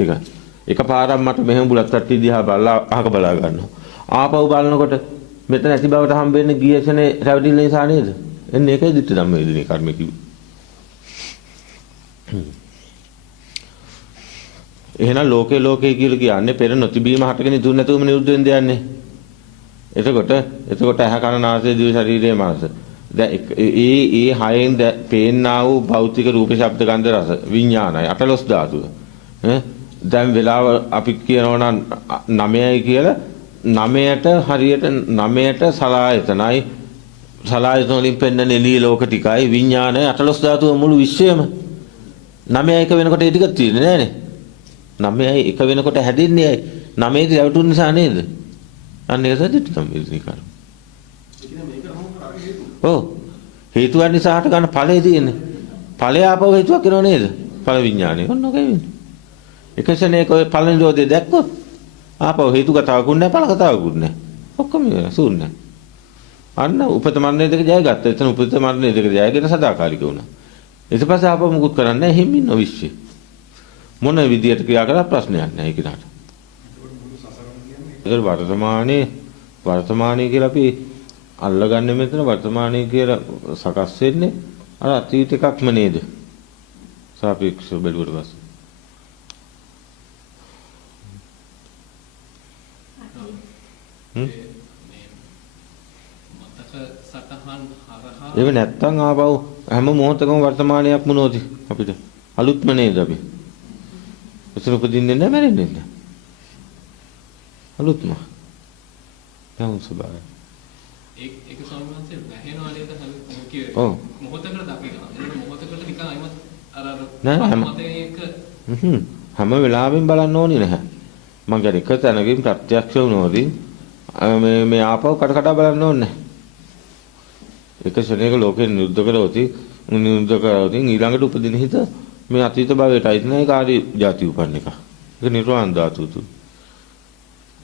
ඒක. එකපාරක් මට මෙහෙම බුලත් තට්ටි දිහා බලලා අහක බලා ගන්නවා. ආපහු බලනකොට මෙතන ඇති බවට හම්බෙන්නේ ගියසනේ රැවටිල්ල නිසා නේද? එන්නේ ඒකයි දිට්ඨි ධම්මවේදිනේ කර්ම කිව්වේ. එහෙනම් ලෝකේ කියලා කියන්නේ පෙර නොතිබීම හටගෙන ඉතුරු නැතුවම නිරුද්ධ වෙන්න යන්නේ. එතකොට ඇහ කන නාසය දිව ශරීරයේ මනස. දැන් ඒ හයෙන් පේන්නා වූ භෞතික රූප ශබ්ද ගන්ධ රස විඥානයි අටලොස් ධාතුව. දැන් වෙලාව අපි කියනවා නම් 9යි කියලා 9ට හරියට 9ට සලායතනයි සලායතන වලින් පෙන්වන එළිය ලෝක ටිකයි විඥානයි අටලොස් ධාතුව මුළු විශ්වයම 9යි එක වෙනකොට ඒ ටිකක් තියෙන්නේ නෑනේ. 9යි එක වෙනකොට හැදෙන්නේ ඇයි? 9 දී රැවටුන නිසා නේද? අන්න ඒක සදිට තමයි කර්ම. ඔව්. හේතුන් නිසා හට ගන්න ඵලය තියෙන්නේ. ඵලය ආපහු හේතුවක් වෙනව නේද? ඵල විඥානය. ඔන්න ඔකයි වෙන්නේ. එකසනේ ඔය ඵල නිරෝධය දැක්කොත් ආපහු හේතු කතාවකුත් නැහැ ඵල කතාවකුත් නැහැ. ඔක්කොම ශූන්‍යයි. අන්න උපත මරණය දෙක ජයගත්තා. එතන උපත මරණය දෙක ජයගෙන සදාකාලික වුණා. ඊට පස්සේ ආපහු මුකුත් කරන්නේ නැහැ හිමින් නොවිශ්ය. මොන විදියට ක්‍රියා කරලා ප්‍රශ්නයක් නැහැ ඒකට. ඒක වර්තමානයේ කියලා අපි අල්ලගන්නේ මෙතන වර්තමානයේ කියලා සකස් වෙන්නේ අර අතීත එකක්ම නේද? සාපේක්ෂව බැලුවට පස්සේ. ඒක නැත්තම් ආපහු හැම මොහොතකම වර්තමානයක් මොනෝද අපිට? අලුත්ම නේද අපි? එතන උපදින්නේ නැහැ මැරෙන්නේ නැහැ. අලුත්ම. යම් ස්වභාවය. ඒක සම්මානසේ වැහෙනවා නේද කියේ. ඔව්. මොහොතකට දකිනවා. ඒක මොහොතකට නිකන් අයිමත් අර නෑ හැම වෙලාවෙම බලන්න ඕනේ නැහැ. මම කියන්නේ එක තැනකින් ප්‍රත්‍යක්ෂ වුණොදී මේ ආපහු කඩ බලන්න ඕනේ. එක ශරණයක ලෝකේ නිරුද්ධ කරවති ඊළඟට උපදින හිත මේ අතීත භවයටයි නෑ කාර්ය ಜಾති උපන්න එක. ඒක නිර්වාණ ධාතුතු.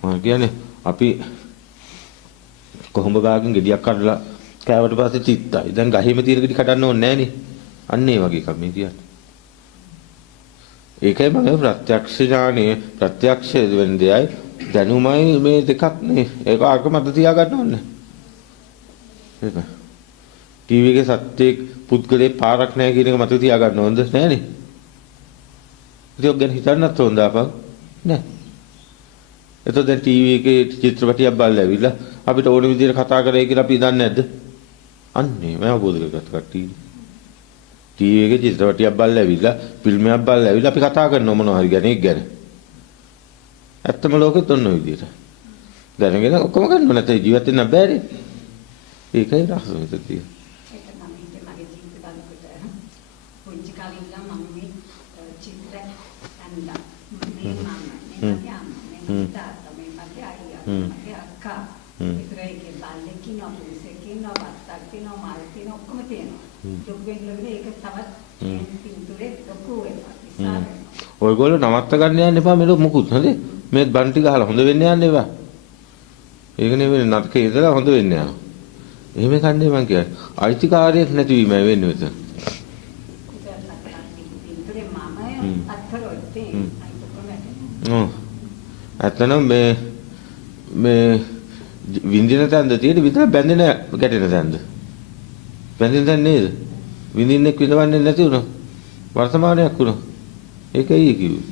මම කියන්නේ අපි කොහොඹ ගාකින් ගෙඩියක් කඩලා කෑවට පස්සේ තිත්තයි. දැන් ගහේම තියෙන ගෙඩි කඩන්න ඕනේ නෑනේ. අන්න ඒ වගේ එකක් මේ කියන්නේ. ඒකයි මම ප්‍රත්‍යක්ෂ ඥානයේ ප්‍රත්‍යක්ෂ වෙන්දයයි දැනුමයි මේ දෙකක් නේ. ඒක අරක මත තියා ගන්න ඕනේ. ඒක. ටීවී එකේ සත්‍යයේ පුද්ගලේ පාරක් නැහැ කියන එක මත තියා ගන්න ඕනද නෑනේ. ඒක ගැන හිතන්නත් හොඳ අපක් නෑ. එතකොට දැන් ටීවී එකේ චිත්‍රපටියක් බලලා ඇවිල්ලා අපිට ඕන විදිහට කතා කරේ කියලා අපි දන්නේ නැද්ද? අන්නේ මම අවබෝධ කරගත්ත කට්ටිය. ටීවී එකේ චිත්‍රපටියක් බලලා ඇවිල්ලා ෆිල්ම් එකක් බලලා ඇවිල්ලා අපි කතා කරනවා මොනවා හරි ගැන ඒක ගැන. ඇත්තම ලෝකෙත් ඔන්න ඔය විදිහට. දැනගෙන ඔක්කොම කරන්න නැත්නම් ජීවත් වෙන්න බෑනේ. ඒකයි රහස මෙතන තියෙන්නේ. ඒක නම් මගේ ජීවිතය බලනකොට පුංචි කාලේ ඉඳන් මම මේ චිත්‍ර අඳලා මේ මම තාත්තා මේ මගේ අයියා මගේ අක්කා ඉතරේකේ බල්ලකින් අපුසකින් වත්තකින් මාල්කින් ඔක්කොම තියෙනවා. දුක් වෙන්නේ ඒක තවත් පින්තූරේ ලොකු වෙනවා. ඔයගොල්ලෝ නවත්ත ගන්න යන්න එපා මෙලො මුකුත් හරි. මේ බන්ටි ගහලා හොඳ වෙන්න යන්න එපා. ඒක නෙවෙයි නටකේ ඉඳලා හොඳ වෙන්න යනවා. එහෙම කන්නේ මං කියන්නේ. අයිතිකාරයෙක් නැතිවීම වෙන්නේ මෙතන. ඇත්තනම් මේ විඳින තැනද තියෙන්නේ විතර බැඳෙන ගැටෙන තැනද? බැඳෙන තැන නේද? විඳින්නෙක් විඳවන්නේ නැති වුණා. වර්තමානයක් වුණා. ඒකයි කිව්වේ.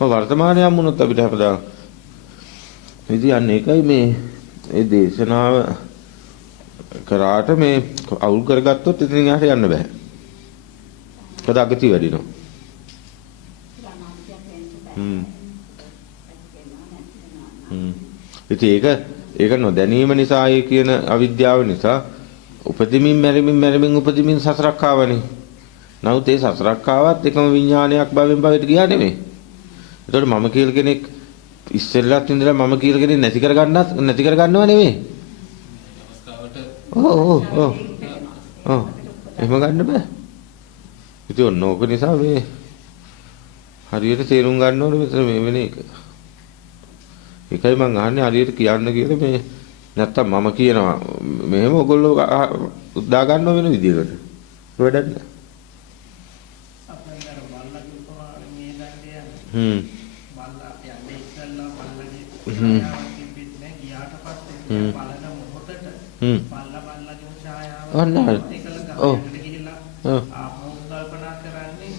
වර්තමානයක් වුණොත් අපිට හැපදා ඉතින් ඒකයි මේ දේශනාව කරාට මේ අවුල් කරගත්තොත් ඉතින් යාට යන්න බෑ. මොකද අගති වැඩිනවා. ඉතින් ඒක නොදැනීම නිසා ඒ කියන අවිද්‍යාව නිසා උපදිමින් මැරෙමින් උපදිමින් සසරක් ආවනේ. නමුත් ඒ සසරක් ආවත් එකම විඥානයක් භවෙන් භවයට ගියා නෙමෙයි. ඒතකොට මම කියලා කෙනෙක් ඉස්සෙල්ලත් ඉඳලා මම කියලා කෙනෙක් නැති කරගන්නව නෙමෙයි. ඔව් එහෙම ගන්න බෑ. ඉතින් ඔන්න ඕක නිසා මේ හරියට තේරුම් ගන්න ඕනේ මෙතන මේ වෙන එක. ඒකයි මං අහන්නේ හරියට කියන්න කියලා මේ නැත්තම් මම කියනවා මෙහෙම ඔයගොල්ලෝ උදා ගන්නව වෙන විදිහකට. වැඩක් නෑ. අපේ අර බල්ලගේ උපමාවෙන් මේ දන්නේ හ්ම් බල්ලා යන්නේ ඉස්සල්ලා බල්ලගේ ඡායාව තිබෙන්නේ නැහැ ගියාට පස්සේ බලන මොහොතට බල්ලගේ ඡායාව ඔන්න හරි. ඔව්. ගිහිල්ලා ඔව්. ආපහු කල්පනා කරන්නේ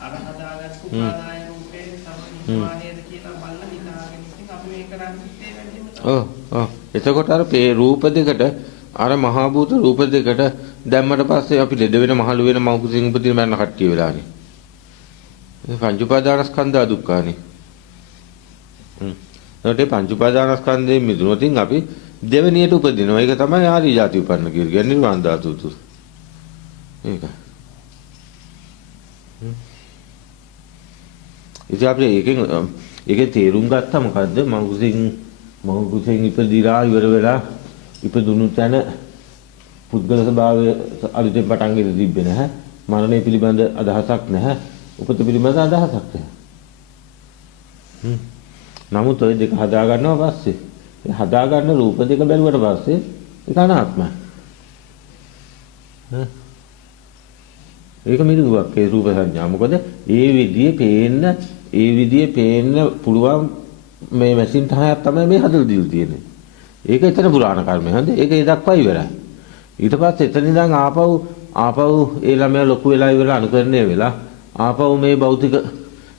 අර හදාගත්තු උපාදාය රූපේ සම්පූර්ණයද කියලා බල්ලා හිතාගෙන ඉතින් අපි මේ කරන්නේ ඒ වැඩිම තමයි. ඔව් ඔව්. එතකොට අර රූප දෙකට අර මහා භූත රූප දෙකට දැම්මට පස්සේ අපි ලෙඩ වෙන මහලු වෙන මව් කුසින් උපදින මරණ කට්ටිය වෙලානේ. මේ පංච උපාදානස්කන්ධ දුක්ඛානේ. ඒකට පංච උපාදානස්කන්ධයෙන් මිදුණොතින් අපි දෙවෙනියට උපදිනවා. ඒක තමයි ආර්ය ජාති උපන්න කියන්නේ නිර්වාණ ධාතුතු. ඒක. ඉතින් අපි ඒකේ තේරුම් ගත්තා මොකද්ද? මව් කුසින් ඉපදිලා ඉවර වෙලා ඉපදුණු තැන පුද්ගල ස්වභාවය අලුතෙන් පටන් ගෙන තිබ්බේ නැහැ. මරණය පිළිබඳ අදහසක් නැහැ. උපත පිළිබඳ අදහසක් නැහැ. නමුත් ඔය දෙක හදා ගන්නවා පස්සේ ඒ හදා ගන්න රූප දෙක බැලුවට පස්සේ ඒක අනාත්මයි. ඒක මිදුවක් ඒ රූප සංඥා. මොකද ඒ විදිහේ පේන්න පුළුවන් මේ මැෂින් තහයක් තමයි මේ හදලා දීලා තියෙන්නේ. ඒක එතන පුරාණ කර්මය. හරිද? ඒක ඒ දක්වා ඉවරයි. ඊට පස්සේ එතන ඉඳන් ආපහු ඒ ළමයා ලොකු වෙලා ඉවරලා අනුකරණය වෙලා ආපහු මේ භෞතික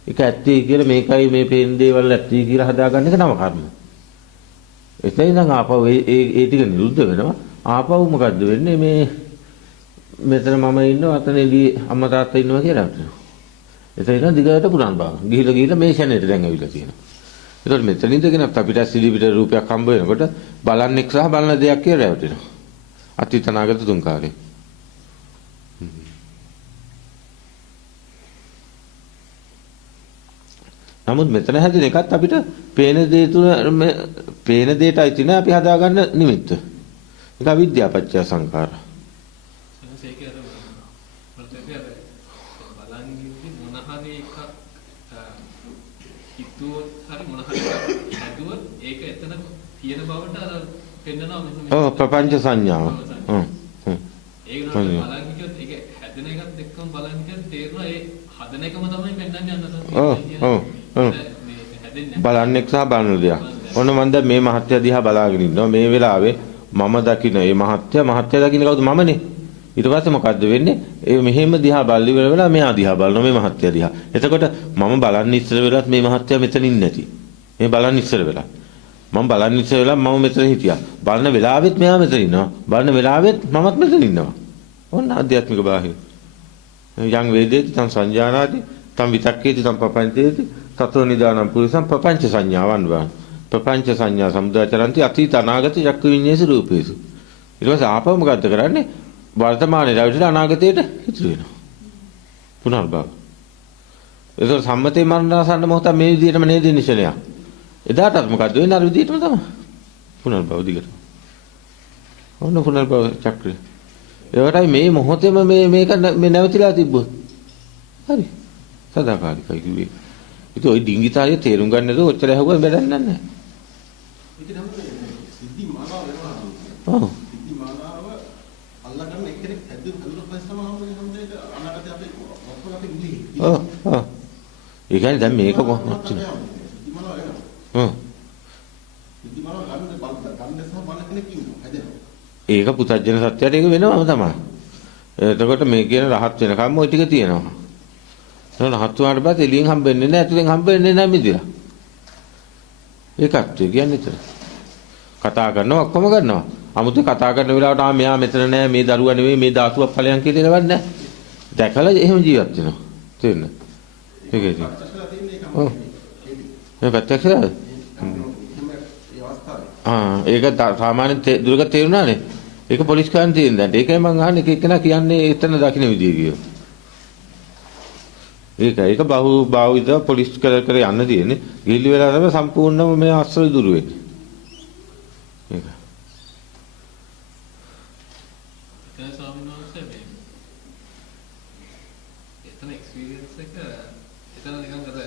එක ඇත්තේ කියලා මේකයි මේ පේන දේවල් ඇත්තේ කියලා හදාගන්න එක නම කර්ම. එතන ඉඳන් ආපහු ඒ ටික නිරුද්ධ වෙනවා. ආපහු මොකද්ද වෙන්නේ මේ මෙතන මම ඉන්නවා අතනදී අම්මා තාත්තා ඉන්නවා කියලා හිතනවා. එතන ඉඳන් දිගට පුරාණ බව. ගිහිල්ලා මේ ෂණයට දැන් ඇවිල්ලා තියෙනවා. ඒතකොට මෙතන ඉඳගෙන අපිට සිලි පිට රූපයක් හම්බ වෙනකොට බලන්නෙක් සහ බලන දෙයක් කියලා රැවටෙනවා. අතීත අනාගත තුන් කාලේ. නමුත් මෙතන හැදෙන එකත් අපිට පේන දේ තුන පේන දෙයටයි තියෙන අපි හදාගන්න නිමිත්ත. ඒක අවිද්‍යාපච්චය සංඛාර. සංසේකේ අර ප්‍රත්‍යක්ෂ බලන්නේ මොන හරි එකක් හිතුවොත් හරි මොන හරි හැදුවොත් ඒක එතන තියෙන බවට අර පෙන්නනවා මෙන්න ඔව් ප්‍රපංච සංඥාව. ඒක නේද බලන් කිව්වොත් ඒක හැදෙන එකත් එක්කම බලන් කිව්වොත් තේරෙනවා ඒ හදන එකම තමයි පෙන්වන්නේ අන්න බලන්නෙක් සහ බලන දෙයක්. ඔන්න මම දැන් මේ මහත්ය දිහා බලාගෙන ඉන්නවා. මේ වෙලාවේ මම දකින්න මේ මහත්ය දකින්න කවුද? මමනේ. ඊට පස්සේ මොකද්ද වෙන්නේ? ඒ මෙහෙම දිහා බලලි වෙලා මෙයා දිහා බලනවා මේ මහත්ය දිහා. එතකොට මම බලන්න ඉස්සර වෙලාවත් මේ මහත්ය මෙතන ඉන්නේ නැති. මේ බලන්න ඉස්සර වෙලා. මම බලන්න ඉස්සර වෙලා මම මෙතන හිටියා. බලන වෙලාවෙත් මෙයා මෙතන ඉන්නවා. බලන වෙලාවෙත් මමත් මෙතන ඉන්නවා. ඔන්න ආධ්‍යාත්මික බාහිර. යං වේදේති තං සංජානාති තං විතක්කේති තං පපංචේති තතෝ නිදානම් පුරිසං පපංච සංඥාවන් වා. ප්‍රපංච සංඥා සමුදාචරಂತಿ අතීත අනාගත චක්කු විඤ්ඤේස රූපේසු. ඊට පස්සේ ආපහු මොකද්ද කරන්නේ? වර්තමානයේ රැවටිලා අනාගතයට හිතුරු වෙනවා. පුනර්භව. ඒක සම්මතේ මරණාසන්න මොහොත මේ විදිහටම නේද නිශ්චලය. එදාටත් මොකද්ද වෙන්නේ? අර විදිහටම තමයි. පුනර්භව දිගට. ඔන්න පුනර්භව චක්‍රය. ඒවටයි මේ මොහොතේම මේක මේ නැවතිලා තිබ්බොත්. හරි. සදාකාලිකයි කිව්වේ. ඒක ওই ඩිංගිතාරිය තේරුම් ගන්න නේද ඔච්චර ඇහුවා වැඩක් නැහැ. ඉතින් නම් සිද්ධි මානව වෙනවා. ඔව්. සිද්ධි මානව අල්ලගන්න එක්කෙනෙක් හැදුනොත් පස්සේ තමයි හැමදේට අනාගතේ අපි ඔක්කොම අපි ඉන්නේ. ඔව්. ඔව්. ඒ කියන්නේ දැන් මේක කොහොමද? සිද්ධි මානව වෙනවා. ඔව්. සිද්ධි මානව ගන්න සහ බලන කෙනෙක් ඉන්නවා. හැදෙනවා. ඒක පුතජන සත්‍යයට ඒක වෙනවම තමයි. එතකොට මේ කියන රහත් වෙනකම් ওই ටික තියෙනවා. රහත් වුණාට පස්සේ එළියෙන් හම්බෙන්නේ නැහැ, ඇතුලෙන් හම්බෙන්නේ නැහැ මිදිලා. ඒකත් කියන්නේ ඒතර. කතා කරනවා ඔක්කොම කරනවා. 아무ත් කතා කරන වෙලාවට මෙයා මෙතන නැහැ, මේ දරුවා නෙවෙයි, මේ ධාතුවක් ඵලයන් කියලා දෙනවත් නැහැ. දැකලා එහෙම ජීවත් වෙනවා. තේරෙනවද? ඒකයි. ඔව්. මේ පැත්තට ඒක සාමාන්‍ය දුරක තේරුණානේ. ඒක පොලිස් කාරන් තියෙන දැන්. ඒකයි මම අහන්නේ එක එකනා කියන්නේ එතන දකින්න විදිය කියෝ. ඒක බාහුවිද පොලිස් කර යන්න තියෙන්නේ. ගිහිලි වෙලා තමයි සම්පූර්ණම මේ අස්වල දුර වෙන්නේ. ඒක. ඒක ස්වාමීන් වහන්සේ මේ එතන එක්ස්පීරියන්ස් එක එතන නිකන් අර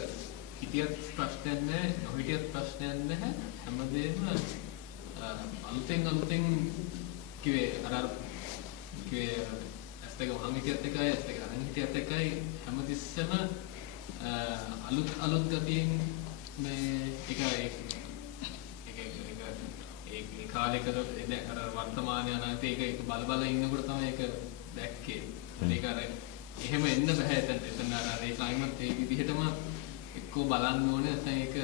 හිතියත් ප්‍රශ්නයක් නැහැ, නොහිතියත් ප්‍රශ්නයක් නැහැ. හැමදේම අලුතෙන් කිව්වේ අර කිව්වේ දෙක වහන් හිටියත් එකයි ඇස් දෙක අරන් හිටියත් එකයි හැමතිස්සෙම අලුත් ගතියෙන් මේ ඒ කාලේකද අර වර්තමානයේ අනාගතේ ඒක බල ඉන්නකොට තමයි ඒක දැක්කේ. ඒක අර එහෙම එන්න බෑ එතන අර ඒ ක්ලයිමට් ඒ විදිහටම එක්කෝ බලන්න ඕනේ නැත්නම් ඒක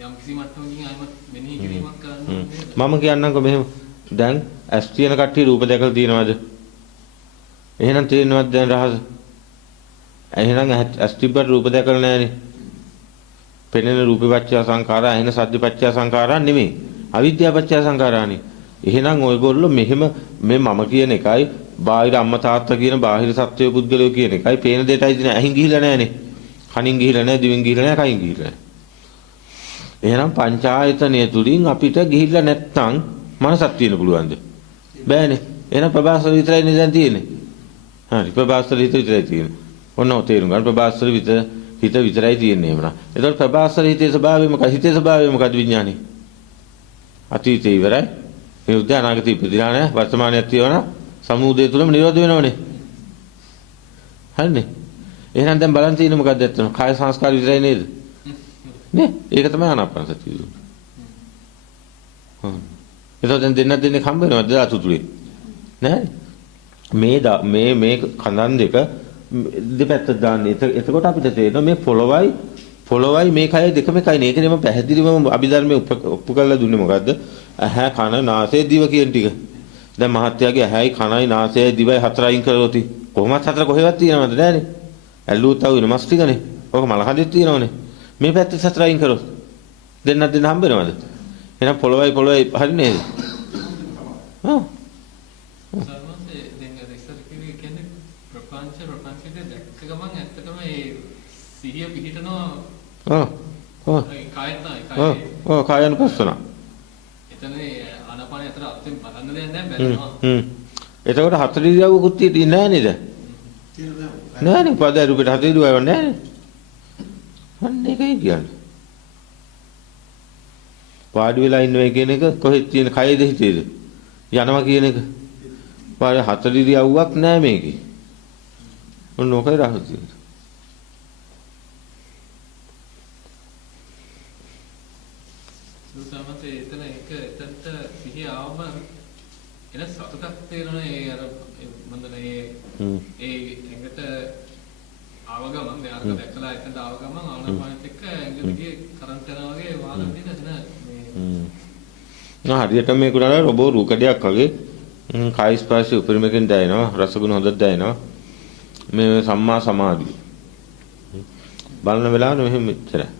යම් කිසි මට්ටමකින් ආයමත් මෙනෙහි කිරීමක් කරන්න ඕනේ. මම කියන්නම්කො මෙහෙම දැන් ඇස් තියෙන කට්ටිය රූප දැකලා තියෙනවද? එහෙනම් තේරෙනවද දැන් රහස? එහෙනම් ඇස් තිබ්බට රූප දැකලා නැහැනේ. පෙනෙන රූපේ පත්‍ය සංඛාරා, එහෙන සද්ද පත්‍ය සංඛාරා නෙමෙයි. අවිද්‍යාව පත්‍ය සංඛාරානේ. එහෙනම් ඔයගොල්ලෝ මෙහෙම මේ මම කියන එකයි බාහිර අම්මා තාත්තා කියන බාහිර සත්වය පුද්ගලයෝ කියන එකයි පේන දෙයටයි දින ඇහින් ගිහිලා නැහැනේ. කනින් ගිහිලා නැහැ, දිවෙන් ගිහිලා නැහැ, කයින් ගිහිලා නැහැ. එහෙනම් පංචායතනය තුලින් අපිට ගිහිල්ලා නැත්තම් මනසක් තියෙන්න පුළුවන්ද? බෑනේ. එහෙනම් ප්‍රභාස්වර විතරයි දැන් තියෙන්නේ. හරි ප්‍රභාස්වර හිත විතරයි තියෙන්නේ. ඔන්න තේරුම් ගන්න ප්‍රභාස්වර හිත විතරයි තියෙන්නේ එහෙමනම්. එතකොට ප්‍රභාස්වර හිතේ ස්වභාවය මොකක්ද? හිතේ ස්වභාවය මොකක්ද විඥානේ? අතීතේ ඉවරයි. මේ උද්‍ය අනාගතේ ඉපදිලා නැහැ. වර්තමානයේ තියෙනවා. සමුදය තුලම නිරෝධ වෙනවනේ. හරිනේ. එහෙනම් දැන් බලන් තියෙන්නේ මොකක්ද ඇත්තටම? කාය සංස්කාර විතරයි නේද? නේ? ඒක තමයි ආනාපාන සතිය දුන්නේ. එතකොට දැන් දෙන්නේ හම්බ වෙනවද ධාතු තුලින්? නෑ. මේ කඳන් දෙක දෙපැත්ත දාන්නේ. එතකොට අපිට තේරෙනවා මේ පොළොවයි මේ කය දෙකම එකයි නේ. ඒකනේ මම පැහැදිලිවම අභිධර්මයේ ඔප්පු කරලා දුන්නේ මොකද්ද? ඇහැ කන නාසය දිව කියන ටික. දැන් මහත්යාගේ ඇහැයි කනයි නාසයයි දිවයි හතර අයින් කරලා කොහොමත් හතර කොහෙවත් තියෙනවද නෑනේ. ඇල්ලුවත් ආව වෙනමස් ටිකනේ. ඔක මල හදෙත් තියෙනවනේ. මේ පැත්තේ සතර අයින් කරොත් දෙන්න හම්බ වෙනවද? එහෙනම් පොළොවයි හරි නේද? ආ. සර්වන්සේ දැන් අර ඉස්සර කියන්නේ ප්‍රපංචයේ දැක්ක ගමන් ඇත්තටම ඒ සිහිය පිහිටනවා. කායනුපස්සන. එතන ආනාපානය අතර අත්යෙන් බලන්න දෙයක් නැහැ බැලුවා. එතකොට හතර ඉරියව්වකුත් තියෙන්නේ නැහැ නේද? නෑනේ පද රූපෙට හතර ඉරියව්ව නැහැ. අන්න ඒකයි කියන්නේ. වාඩි වෙලා ඉන්නවා කියන එක කොහෙද තියෙන කයේද හිතේද? යනවා කියන එක. පාර හතර ඉරියව්වක් නැහැ මේකේ. ඔන්න ඕකයි රහස තියෙන්නේ. සමහරවිට එතන එතනට සිහිය ආවම එන සතුටක් තේරෙනවා ඒ අර මන්දනේ ඒ එකට ආව ගමන් මෙයාට දැක්කලා එතනට ආව ගමන් ආනපානෙත් එක්ක ඇඟට ගියේ කරන්ට් යනවා වගේ වාදන දෙන නෑ හරියට මේක උනලා රොබෝ රූකඩයක් වගේ කාය ස්පර්ශ උපරිමයෙන් දැනෙනවා රසගුණ හොඳට දැනෙනවා මේ සම්මා සමාධිය බලන වෙලාවට මෙහෙම මෙච්චරයි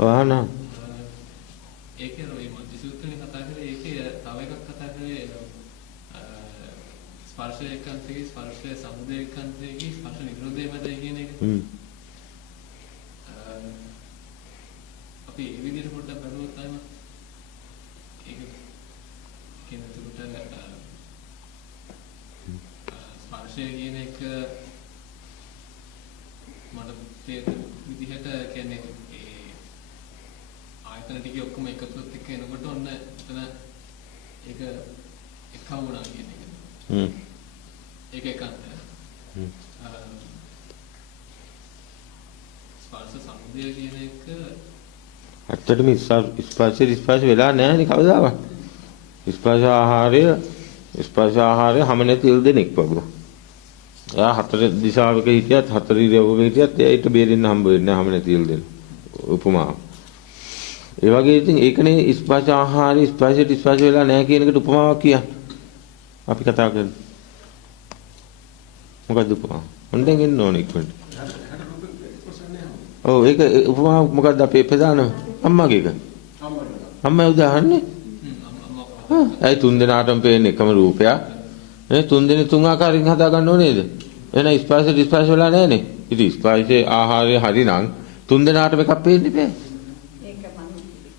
වාහන ඒකේ රොයි මධ්‍යසූත්‍රනේ කතා කරේ ඒකේ තව එකක් කතා කරේ ස්පර්ශය එක්කන්තේ ස්පර්ශය සමුදය එක්කන්තේ ස්පර්ශ නිරෝධය මැදයි කියන එක. අපි ඒ විදිහට පොඩ්ඩක් බලුවොත් තමයි ඒක කියන තුරට ස්පර්ශය කියන එක මට තේරෙන විදිහට කියන්නේ ආයතන ටික ඔක්කොම එකතුත් එක්ක එනකොට ඔන්න එතන ඒක එකව වුණා කියන එක. ඒක එකක්. ස්පර්ශ සමුදය කියන එක ඇත්තටම ස්පර්ශ වෙලා නැහැ නේ කවදාවත්. ස්පර්ශ ආහාරය හැම නැති ඉල් දෙනෙක් වගේ. එයා හතර දිශාවක හිටියත් හතර ඉරියව්වක හිටියත් ඒයිට බේරෙන්න හම්බ වෙන්නේ නැහැ හැම නැති ඉල් දෙන. උපමාව. ඒ වගේ ඉතින් ඒකනේ ස්පර්ශ ආහාරي ස්පර්ශ වෙලා නැහැ කියන එකට උපමාවක් කියන්නේ. අපි කතා කරන්නේ. මොකද්ද උපමාව? මොන්ඩෙන් එන්න ඕනේ ඉක්මනට. ඔව් ඒක උපමා මොකක්ද අපේ ප්‍රධාන අම්මගේ එක. අම්මා උදාහරණේ. ඇයි තුන් දෙනාටම පේන්නේ එකම රූපයක්. නේ තුන් දෙනේ තුන් ආකාරයෙන් හදා ගන්න ඕනේද? එහෙනම් ස්පර්ශ වෙලා නැහනේ. ඉතින් ස්පර්ශයේ ආහාරය හරිනම් තුන් දෙනාටම එකක් පේන්නේ බෑ. ඒක මම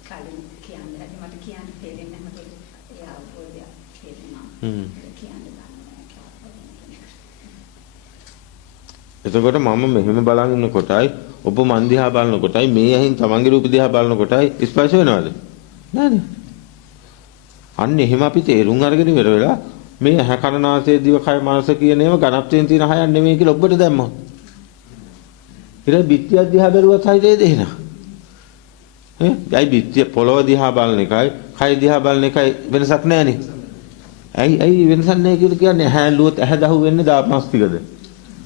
කලින් කියන්නේ මට කියන්න තේරෙන්නේ නැහැ මට ඒ අවබෝධය තේරෙනවා. කියන්න ගන්න එතකොට මම මෙහෙම බලන් ඉන්න කොටයි ඔබ මන් දිහා බලන කොටයි මේ ඇහින් තමන්ගේ රූප දිහා බලන කොටයි ස්පර්ශ වෙනවද? නෑනේ. අන්න එහෙම අපි තේරුම් අරගෙන ඉවර වෙලා මේ ඇහැ කන නාසය දිව කය මනස කියන ඒවා ඝනත්වයෙන් තියෙන හයක් නෙමෙයි කියලා ඔබට දැම්මොත්. ඊට බිත්තිය දිහා බැලුවත් හරියද එහෙනම්? ඇයි බිත්තිය පොළව දිහා බලන එකයි කය දිහා බලන එකයි වෙනසක් නැහැනේ. ඇයි වෙනසක් නැහැ කියලා කියන්නේ ඇහැ ඇල්ලුවොත් ඇහැ දහු වෙන්නේ මස් ටිකද?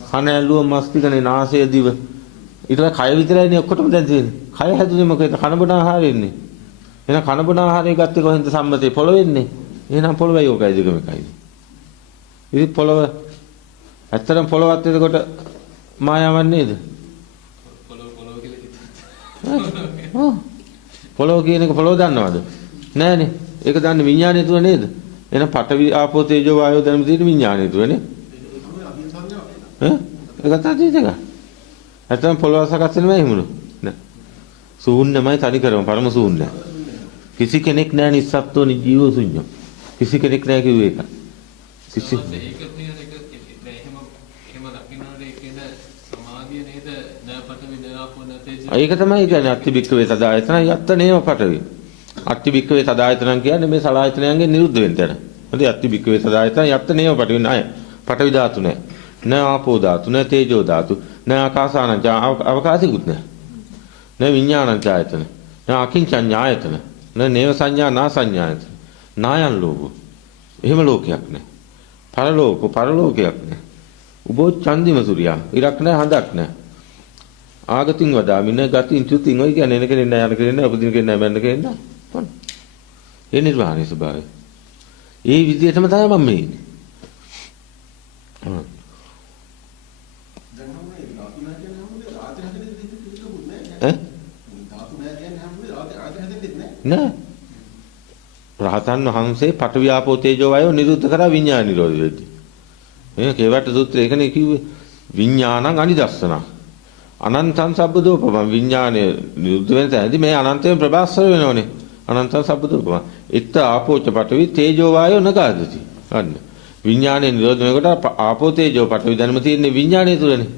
කන ඇල්ලුව මස් ටිකනේ නාසය දිව. ඊට පස්සේ කය විතරයිනේ ඔක්කොටම දැන් තියෙන්නේ. කය හැදුනේ මොකේද? කන බොන ආහාරයෙන්නේ. එහෙනම් කන බොන ආහාරය ගත්තේ කොහෙන්ද සම්මතේ පොළවෙන්නේ? එහෙනම් පොළවයි ඕකයි දෙකම එකයි. ඉතින් පොළව ඇත්තටම පොළවත් එතකොට මායාවක් නේද? පොළොව කියන එක පොළොව දන්නවද? නෑනේ. ඒක දන්නේ විඥානය තුල නේද? එහෙනම් පඨවි ආපෝ තේජෝ වායෝ ධර්ම තියෙන විඥානය තුලනේ. ඒක තමයි ඒක. ඇත්තම පොළොව සකස් වෙනවයි හිමුණු. නෑ. ශූන්‍යමයි තනි කරම පරම ශූන්‍යයි. කිසි කෙනෙක් නෑ නිස්සත්ත්ව නිජීව ශුන්‍ය. කිසි කෙනෙක් නෑ කිව්වේ ඒක. කිසි ඒක තමයි කියන්නේ අත්තිබික්කවේ සදායතන යත්තනේම පටවි. අත්තිබික්කවේ සදායතන කියන්නේ මේ සලායතනයන්ගෙන් නිරුද්ධ වෙන්න යන. හරි අත්තිබික්කවේ සදායතන යත්තනේම පටවි නෑ. පටවි ධාතු නෑ. නෑ ආපෝ ධාතු නෑ තේජෝ ධාතු නෑ ආකාසානං අවකාශිකුත් නෑ. නෑ විඥානං ඡායතන. නෑ අකින්චඤ්ඤායතන. නෑ නේව සංඥා නා සංඥායතන. නායන් ලෝකෝ. එහෙම ලෝකයක් නෑ. පරලෝකයක් නෑ. උබෝ චන්දිම සූර්යා. ඉරක් නෑ හඳක් නෑ. ආගතින් වදාමින ගතින් චුතින් ඔය කියන්නේ එන කෙනෙක් නෑ යන කෙනෙක් නෑ උපදින කෙනෙක් නෑ මැන්න කෙනෙක් නෑ මොන ඒ නිර්වාණය ස්වභාවය ඒ විදිහටම තමයි මම මේ ඉන්නේ දැන් මොනේ ධාතු නැහැ කියන්නේ හැමෝම ආයතන හැදෙන්නේ දෙකකුත් නෑ ධාතු නැහැ කියන්නේ හැමෝම ආයතන හැදෙන්නේ නෑ රහතන් වහන්සේ පඨවි ආපෝ තේජෝ වායෝ නිරුද්ධ කරා විඥාන නිරෝධ වෙද්දී මේ කේවට සූත්‍රය ඒකනේ කිව්වේ විඥානං අනිදස්සනං අනන්තං සබ්බදෝපම විඥානය නිරුද්ධ වෙන තැනදී මේ අනන්තයෙන් ප්‍රභාස්වර වෙනවනේ අනන්තං සබ්බදෝපම ඉත්ත ආපෝච පඨවි තේජෝ වායෝ නගාදති අන්න විඥානය නිරෝධ වෙනකොට ආපෝ තේජෝ පඨවි ධර්ම තියෙන්නේ විඥානය තුලනේ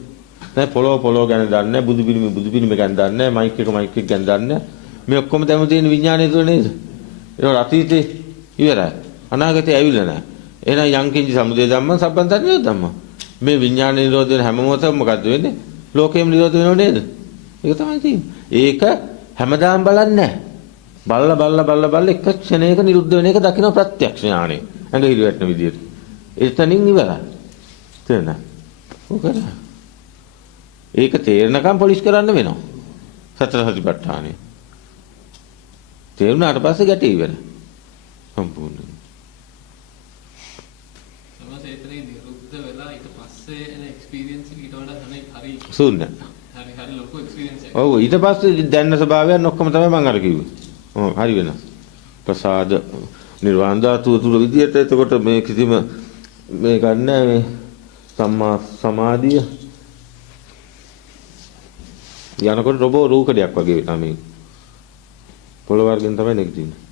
දැන් පොළොව ගැන දන්නේ බුදු පිළිම ගැන දන්නේ මයික් එක ගැන දන්නේ මේ ඔක්කොම දැම තියෙන විඥානය තුල නේද ඒක අතීතේ ඉවරයි අනාගතේ ඇවිල්ලා නැහැ එහෙනම් යංකින්ච සමුදය ධම්ම සම්බන්ත නිරෝධ ධම්ම මේ විඥාන නිරෝධ වෙන හැම මොහොතම මොකද්ද වෙන්නේ ලෝකෙම නිරෝධ වෙනව නේද? ඒක තමයි තියෙන්නේ. ඒක හැමදාම බලන්නේ නැහැ. බල්ලා එක ක්ෂණයක නිරුද්ධ වෙන එක දකින්න ප්‍රත්‍යක්ෂ ඥානෙ. ඇඟ හිරි වැටෙන විදියට. එතනින් ඉවරයි. තේරෙනවද? ඔකද? ඒක තේරෙනකම් පොලිෂ් කරන්න වෙනවා. සතර සතිපට්ඨානෙ. තේරුණාට පස්සේ ගැටේ ඉවරයි. සම්පූර්ණයෙන්. ශූන්‍ය. හරි ලොකු එක්ස්පීරියන්ස් එකක්. ඔව් ඊට පස්සේ දැනන ස්වභාවයන් ඔක්කොම තමයි මම අර කිව්වේ. ඔව් හරි වෙනස්. ප්‍රසාද නිර්වාණ ධාතුව තුල විදියට එතකොට මේ කිසිම මේ ගන්න මේ සම්මා සමාධිය යනකොට රොබෝ රූකඩයක් වගේ වෙනවා මේ. පොළොව වර්ගෙන් තමයි නැගිටින්නේ.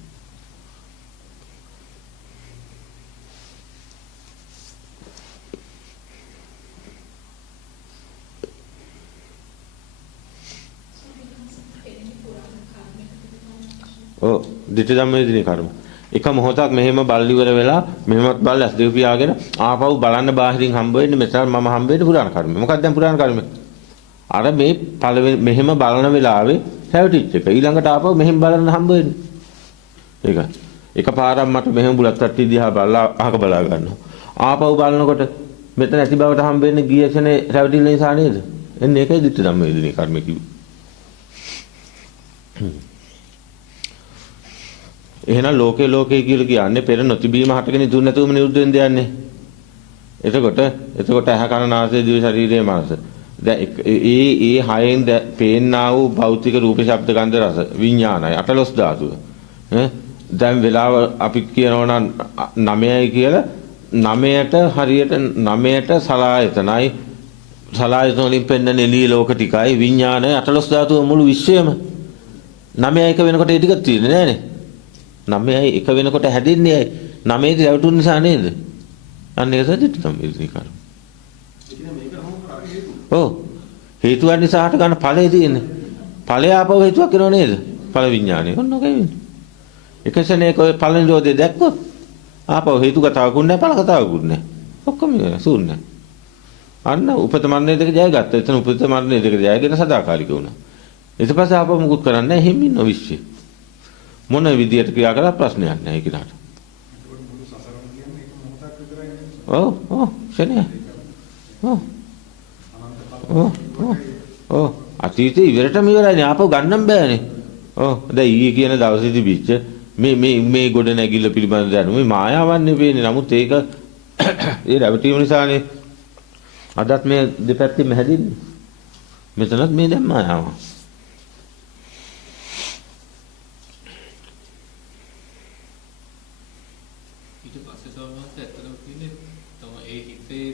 ඔව් ditthi ධම්මේදිනේ කර්ම. එක මොහොතක් මෙහෙම බල්ලි ඉවර වෙලා මෙහෙමත් බල්ල ඇස් දෙක පියාගෙන ආපහු බලන්න බාහිරින් හම්බ වෙන්නේ මෙතන මම හම්බ වෙන්නේ පුරාණ කර්මය. මොකක්ද දැන් පුරාණ කර්මය? අර මේ පළවෙනි මෙහෙම බලන වෙලාවේ හැවටිච් එක ඊළඟට ආපහු මෙහෙම බලන්න හම්බ වෙන්නේ. ඒක. එකපාරක් මට මෙහෙම බුලත් තට්ටි දිහා බලලා අහක බලා ගන්නවා. ආපහු බලනකොට මෙතන ඇති බවට හම්බ වෙන්නේ ගිය ක්ෂණේ හැවටිල්ල නිසා නේද? එන්නේ ඒකයි ditthi ධම්මේදිනේ කර්මය කිව්වේ. එහෙනම් ලෝකේ කියලා කියන්නේ පෙර නොතිබීම හටගෙන ඉතුරු නැතුවම නිරුද්ධ වෙන්න යන්නේ. එතකොට ඇහැ කන නාසය දිව ශරීරයේ මනස දැන් ඒ හයෙන් පේන්නා වූ භෞතික රූප ශබ්ද ගන්ධ රස විඥානයි අටලොස් ධාතුව. දැන් වෙලාව අපි කියනවා නම් 9යි කියලා 9ට හරියට 9ට සලායතනයි සලායතන වලින් පෙන්වන එළිය ලෝක ටිකයි විඥානයි අටලොස් ධාතුව මුළු විශ්වයම 9යි එක වෙනකොට ඒ ටික තියෙන්නේ නෑනේ. 9යි එක වෙනකොට හැදෙන්නේ 9යි රැවටුන නිසා නේද? අන්න ඒක සදිට තමයි ඉතිකාර. ඔව් හේතුව නිසා හට ගන්න ඵලය තියෙන්නේ. ඵලය ආපහු හේතුවක් වෙනව නේද? ඵල විඥානය. ඔන්න ඔකයි වෙන්නේ. එක ශරණයක ඔය ඵල නිරෝධය දැක්කොත් ආපහු හේතු කතාවකුත් නැහැ ඵල කතාවකුත් නැහැ. ඔක්කොම ශූන්‍යයි. අන්න උපත මරණය දෙක ජයගත්තා. එතන උපත මරණය දෙක ජයගෙන සදාකාලික වුණා. ඊට පස්සේ ආපහු මුකුත් කරන්නේ නැහැ හිමින් නොවිශ්ය. මොන විදියට ක්‍රියා කරලා ප්‍රශ්නයක් නැහැ ඒකට. ඔව් ශනේ. ඔව් අතීතේ ඉවරටම ඉවරයිනේ ආපහු ගන්නම් බෑනේ. දැන් ඊයේ කියන දවසේ තිබිච්ච මේ ගොඩ නැගිල්ල පිළිබඳ දැනුම මේ මායාවක් නෙවෙයිනේ. නමුත් ඒක ඒ රැවටීම නිසානේ අදත් මේ දෙපැත්තෙම හැදින්නේ. මෙතනත් මේ දැන් මායාවක්. ඊට පස්සේ සමහරවිට ඇත්තටම කියන්නේ තමයි ඒ හිතේ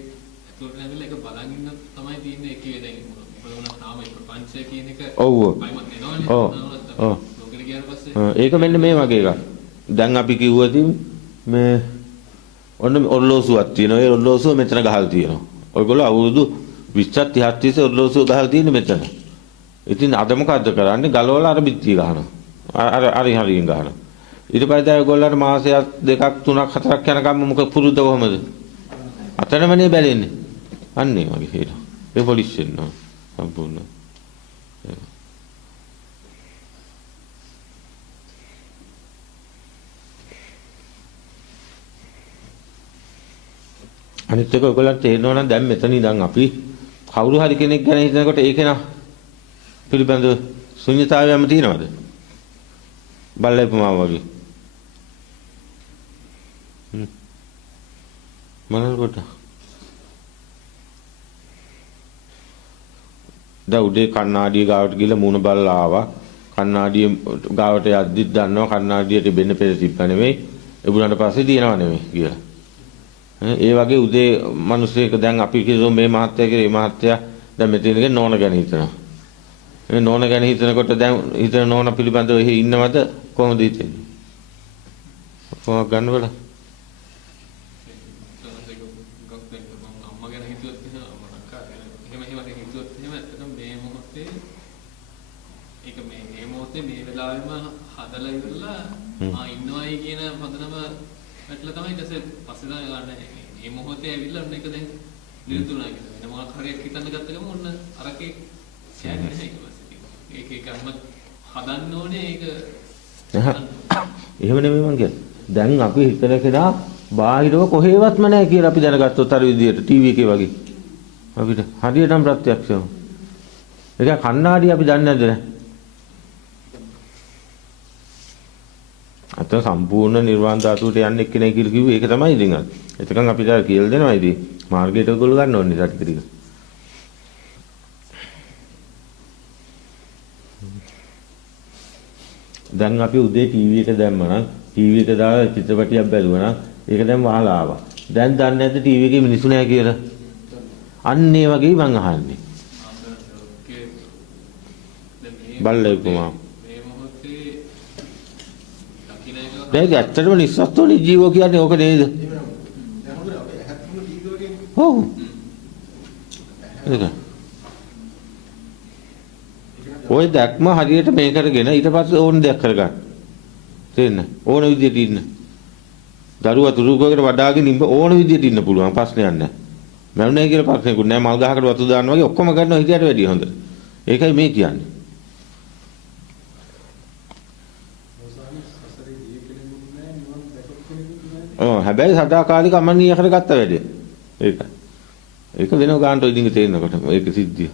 ඇතුළට නැගලා ඒක බලන් ඉන්න තමයි තියෙන්නේ. ඒකේ දැන් මොනවා තාම ප්‍රපංචය කියන එක ඔව් පයිමත් වෙනවනේ. ලෝකෙට ගියාට පස්සේ ඒක මෙන්න මේ වගේ එකක්. දැන් අපි කිව්වදී මේ ඔන්න ඔර්ලෝසුවක් තියෙනවා. ඒ ඔර්ලෝසුව මෙතන ගහලා තියෙනවා. ඔයගොල්ලෝ අවුරුදු 20ක් 30ක් තිස්සේ ඔර්ලෝසුව ගහලා තියෙන්නේ මෙතන. ඉතින් අද මොකද්ද කරන්නේ? ගලවලා අර බිත්තිය ගහනවා. හරියෙන් ගහනවා. ඊට පස්සේ ඔයගොල්ලන්ට මාසයක් දෙකක් තුනක් හතරක් යනකම් මොකද පුරුද්ද කොහමද? අතනමනේ බැලෙන්නේ. අන්න ඒ වගේ හේතු. ඒ පොලිස් වෙනවා සම්පූර්ණ. අනිත් එක ඔයගොල්ලන්ට තේරෙනවා නම් දැන් මෙතන ඉඳන් අපි කවුරු හරි කෙනෙක් ගැන හිතනකොට ඒකේ නා පිළිබඳ ශුන්‍යතාවයක්ම තියෙනවද? බල්ලෙපුමා වගේ. මනල්කොට දැන් උදේ කණ්ණාඩිය ගාවට ගිහලා මූණ බලලා ආවා. කණ්ණාඩිය ගාවට යද්දිත් දන්නවා කණ්ණාඩියට බෙන්න පෙර තිබ්බ නෙමෙයි. එබුණාට පස්සේ දිනව නෙමෙයි කියලා. ඒ වගේ උදේ මිනිස්සෙක් දැන් අපි කියමු මේ මහත්තයා කියලා මේ මහත්තයා දැන් මෙතන ඉඳගෙන නෝන ගැන හිතනවා. මේ නෝන ගැන හිතනකොට දැන් හිතන නෝන පිළිබඳව එහි ඉන්නවද කොහොමද හිතෙන්නේ? කොහොමද ගන්නවද? අම්මා ගැන හිතුවත් එහෙම හිතුවත් එහෙම ඇත්තටම මේ මොහොතේ ඒක මේ මොහොතේ මේ වෙලාවෙම හදලා ඉවරලා ඉන්නවයි කියන පදනම පැටල තමයි ඊටසේ පස්සේ තමයි ගන්න. මේ මොහොතේ ඇවිල්ලා ඔන්න එක දැන් නිරුතුණා කියලා. වෙන මොකක් හරියක් හිතන්න ගත්ත ගම ඔන්න අරකේ ෂෑන් වෙන එක පස්සේ. ඒක අම්ම හදන්න ඕනේ ඒක. එහෙම නෙමෙයි මං කියන්නේ. දැන් අපි හිතන කෙනා බාහිරව කොහෙවත්ම නැහැ කියලා අපි දැනගත්තොත් අර විදියට ටීවී එකේ වගේ. අපිට හරියටම ප්‍රත්‍යක්ෂව. ඒක කණ්ණාඩි අපි දන්නේ නැද්ද? අත සම්පූර්ණ නිර්වාණ ධාතුවට යන්නේ එක්කෙනෙක් කියලා කිව්වේ ඒක තමයි ඉතින් අද. එතකන් අපිට කියලා දෙනවා ඉතින් මාර්ගයට ඔයගොල්ලෝ ගන්න ඕනේ ටික ටික. දැන් අපි උදේ ටීවී එක දැම්මනම් ටීවී එක දාලා චිත්‍රපටියක් බැලුවා නම් ඒක දැන් වහලා ආවා. දැන් දන්නේ නැද්ද ටීවී එකේ මිනිස්සු නැහැ කියලා? අන්න ඒ වගේ මං අහන්නේ. බල්ලෙකුමා. දැන් ඇත්තටම නිස්සත්තුනේ ජීවෝ කියන්නේ ඕක නේද? ඔව්. ඒක. ඔය දැක්ම හරියට මේ කරගෙන ඊට පස්සේ ඕන දෙයක් කරගන්න. තේරෙන්න? ඕන විදියට ඉන්න. දරුවා තුරුකකට වඩාගෙන ඉන්න ඕන විදියට ඉන්න පුළුවන් ප්‍රශ්නයක් නැහැ. මරුණේ කියලා ප්‍රශ්නයක්වත් නැහැ. මල් ගහකට වතු දානවා වගේ ඔක්කොම කරනවා හිතියට වැඩිය හොඳ. ඒකයි මේ කියන්නේ. හැබැයි සදාකාලික අමනීය කරගත්ත වැඩේ. ඒක. ඒක වෙනව ගන්නට ඉදින් තේරෙනකොට ඒක සිද්ධිය.